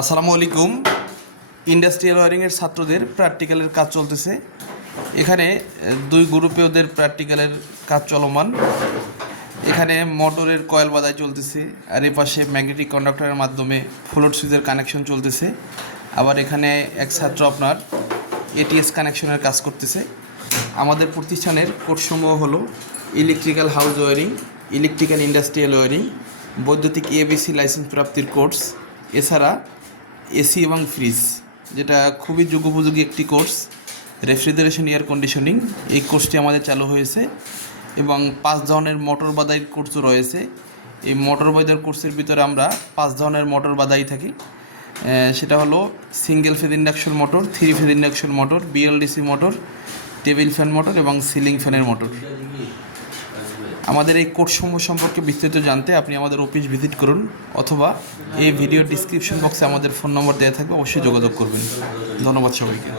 আসসালামু আলাইকুম। ইন্ডাস্ট্রিয়াল ওয়ারিংয়ের ছাত্রদের প্র্যাকটিক্যালের কাজ চলতেছে। এখানে দুই গ্রুপে ওদের প্র্যাকটিক্যালের কাজ চলমান। এখানে মোটরের কয়েল বাদাই চলতেছে। আর এ পাশে ম্যাগনেটিক কন্ডাক্টরের মাধ্যমে ফ্লোট সুইচের কানেকশন চলতেছে। আবার এখানে এক ছাত্র আপনার এটিএস কানেকশনের কাজ করতেছে। আমাদের প্রতিষ্ঠানের কোর্সসমূহ হলো electrical house wiring electrical industrial wiring বৈদ্যুতিক এবিসি লাইসেন্স প্রাপ্তির কোর্স এছাড়া এসি এবং ফ্রিজ, যেটা খুবই যুগোপযোগী একটি কোর্স। রেফ্রিজারেশন, এয়ার কন্ডিশনিং, এই কোর্সটি আমাদের চালু হয়েছে। এবং পাঁচ ধরনের মোটর বাদাই কোর্সও রয়েছে। এই মোটর বাদাই কোর্সের ভিতরে আমরা পাঁচ ধরনের মোটর বাদাই থাকি। সেটা হলো single phase induction motor, three phase induction motor, BLDC motor, table fan motor এবং সিলিং ফ্যানের মোটর। আমাদের এই কোর্সসমূহ সম্পর্কে বিস্তারিত জানতে আপনি আমাদের অফিস ভিজিট করুন অথবা এই ভিডিও ডিসক্রিপশন বক্সে আমাদের ফোন নম্বর দেওয়া থাকবে, অবশ্যই যোগাযোগ করবেন। ধন্যবাদ সবাইকে।